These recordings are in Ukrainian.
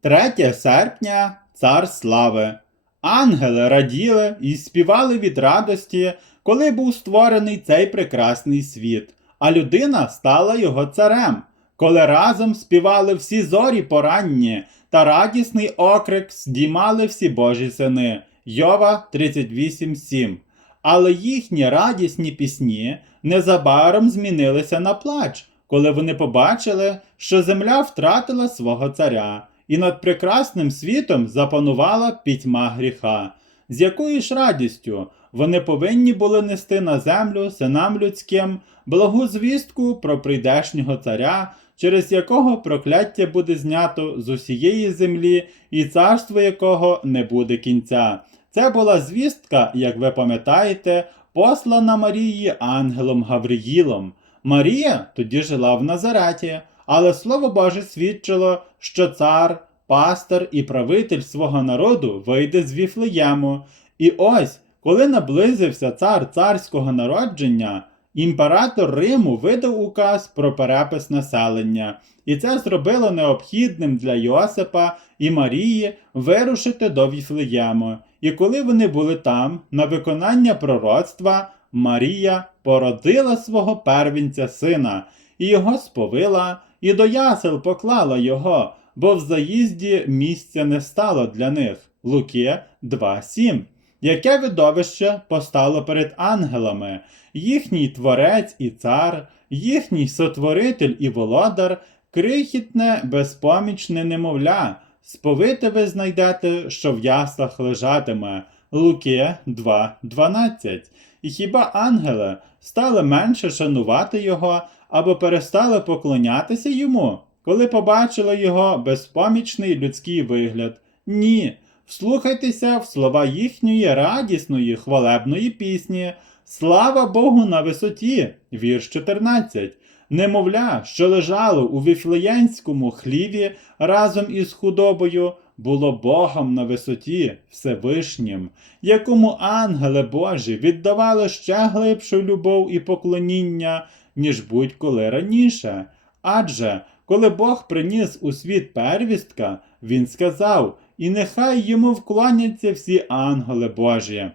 3 серпня цар слави. Ангели раділи і співали від радості, коли був створений цей прекрасний світ, а людина стала його царем, коли разом співали всі зорі поранні, та радісний окрик здіймали всі Божі сини. Йова 38.7. Але їхні радісні пісні незабаром змінилися на плач, коли вони побачили, що земля втратила свого царя, і над прекрасним світом запанувала пітьма гріха. З якою ж радістю вони повинні були нести на землю синам людським благу звістку про прийдешнього царя, через якого прокляття буде знято з усієї землі, і царство якого не буде кінця. Це була звістка, як ви пам'ятаєте, послана Марії ангелом Гавриїлом. Марія тоді жила в Назареті, але Слово Боже свідчило, що цар, пастор і правитель свого народу вийде з Віфлеєму. І ось, коли наблизився цар царського народження, імператор Риму видав указ про перепис населення, і це зробило необхідним для Йосипа і Марії вирушити до Віфлеєму. І коли вони були там, на виконання пророцтва, Марія породила свого первінця сина, і його сповила, і до ясел поклала його, бо в заїзді місця не стало для них. Луки 2.7. Яке видовище постало перед ангелами, їхній творець і цар, їхній сотворитель і володар, крихітне, безпомічне немовля, сповите ви знайдете, що в яслах лежатиме. Луки 2.12. І хіба ангели стали менше шанувати його або перестали поклонятися йому, коли побачили його безпомічний людський вигляд? Ні. Вслухайтеся в слова їхньої радісної хвалебної пісні. Слава Богу на висоті, вірш 14. Немовля, що лежало у віфлеєнському хліві разом із худобою, було Богом на висоті Всевишнім, якому ангели Божі віддавали ще глибшу любов і поклоніння, ніж будь-коли раніше. Адже коли Бог приніс у світ первістка, він сказав, і нехай йому вклоняться всі ангели Божі.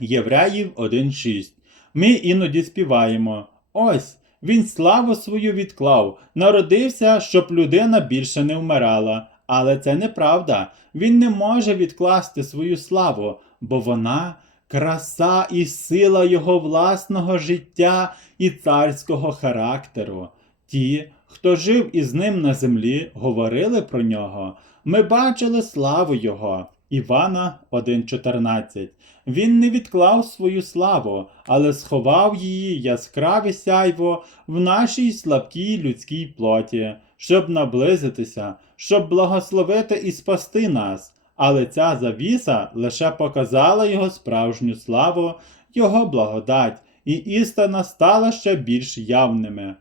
Євреїв 1.6. Ми іноді співаємо. Ось він славу свою відклав, народився, щоб людина більше не вмирала. Але це неправда. Він не може відкласти свою славу, бо вона краса і сила його власного життя і царського характеру. Ті, хто жив із ним на землі, говорили про нього. Ми бачили славу Його. Івана 1.14. Він не відклав свою славу, але сховав її яскраве сяйво в нашій слабкій людській плоті, щоб наблизитися, щоб благословити і спасти нас. Але ця завіса лише показала його справжню славу, його благодать, і істина стала ще більш явними.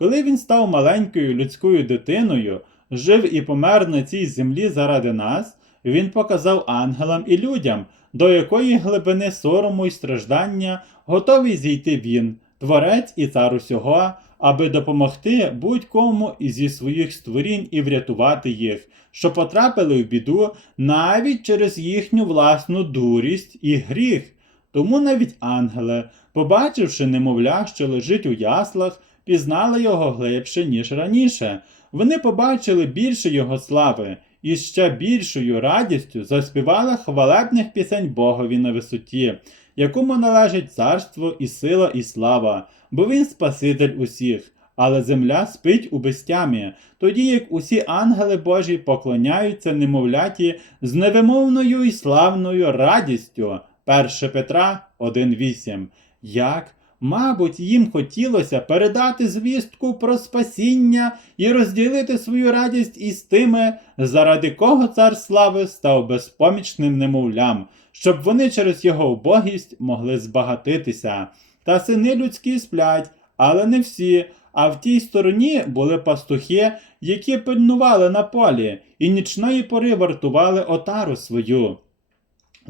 Коли він став маленькою людською дитиною, жив і помер на цій землі заради нас, він показав ангелам і людям, до якої глибини сорому і страждання готовий зійти він, творець і цар усього, аби допомогти будь-кому зі своїх створінь і врятувати їх, що потрапили в біду навіть через їхню власну дурість і гріх. Тому навіть ангели, побачивши немовля, що лежить у яслах, пізнали його глибше, ніж раніше. Вони побачили більше його слави і ще більшою радістю заспівали хвалебних пісень Богові на висоті, якому належить царство і сила, і слава, бо він Спаситель усіх. Але земля спить у безтямі, тоді як усі ангели Божі поклоняються немовляті з невимовною і славною радістю. 1 Петра 1.8. Як Мабуть, їм хотілося передати звістку про спасіння і розділити свою радість із тими, заради кого цар слави став безпомічним немовлям, щоб вони через його убогість могли збагатитися. Та сини людські сплять, але не всі. А в тій стороні були пастухи, які пильнували на полі, і нічної пори вартували отару свою.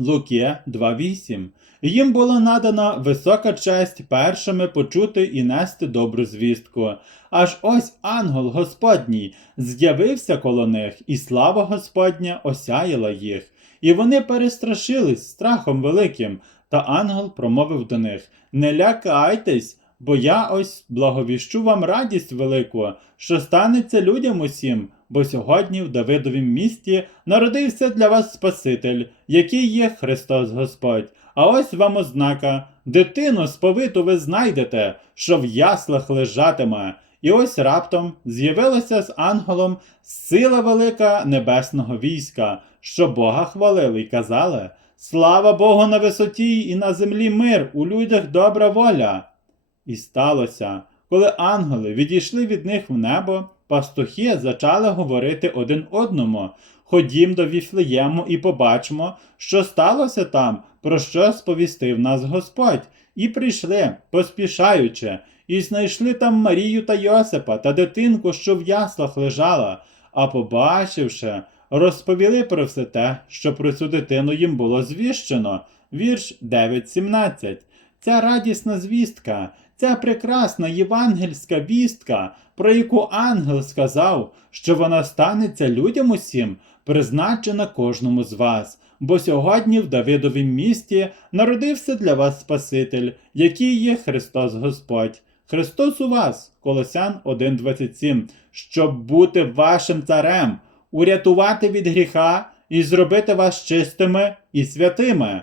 Луки 2.8. Їм було надано висока честь першими почути і нести добру звістку. Аж ось ангел Господній з'явився коло них, і слава Господня осяяла їх. І вони перестрашились страхом великим. Та ангел промовив до них: Не лякайтесь, бо я ось благовіщу вам радість велику, що станеться людям усім, бо сьогодні в Давидовім місті народився для вас Спаситель, який є Христос Господь. А ось вам ознака: дитину сповиту ви знайдете, що в яслах лежатиме. І ось раптом з'явилася з ангелом сила велика небесного війська, що Бога хвалили й казали: Слава Богу на висоті і на землі мир, у людях добра воля. І сталося, коли ангели відійшли від них в небо, пастухи зачали говорити один одному. Ходім до Віфлеєму і побачимо, що сталося там, про що сповістив нас Господь. І прийшли, поспішаючи, і знайшли там Марію та Йосипа та дитинку, що в яслах лежала, а побачивши, розповіли про все те, що про цю дитину їм було звіщено. Вірш 9.17. Ця радісна звістка, ця прекрасна євангельська вістка, про яку ангел сказав, що вона станеться людям усім, призначена кожному з вас. Бо сьогодні в Давидовім місті народився для вас Спаситель, який є Христос Господь. Христос у вас, Колосян 1.27, щоб бути вашим царем, урятувати від гріха і зробити вас чистими і святими.